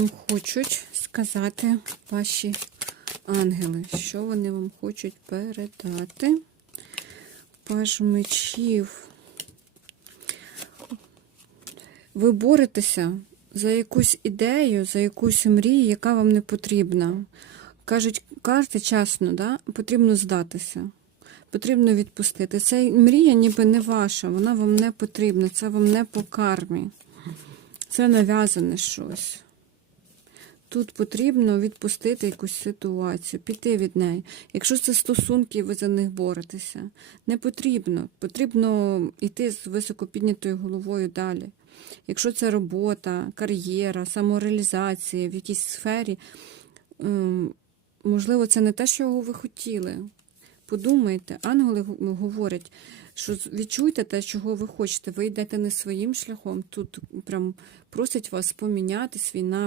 вам хочуть сказати ваші ангели? Що вони вам хочуть передати? Паж мечів. Ви боретеся за якусь ідею, за якусь мрію, яка вам не потрібна. Кажуть, карти чесно, да? потрібно здатися. Потрібно відпустити. Це мрія ніби не ваша, вона вам не потрібна, це вам не по кармі. Це нав'язане щось. Тут потрібно відпустити якусь ситуацію, піти від неї. Якщо це стосунки, ви за них боретеся. Не потрібно. Потрібно йти з високо піднятою головою далі. Якщо це робота, кар'єра, самореалізація в якійсь сфері, ем, можливо, це не те, що ви хотіли. Подумайте, ангели говорять, що відчуйте те, чого ви хочете. Ви йдете не своїм шляхом. Тут прям просять вас поміняти свій напрямок.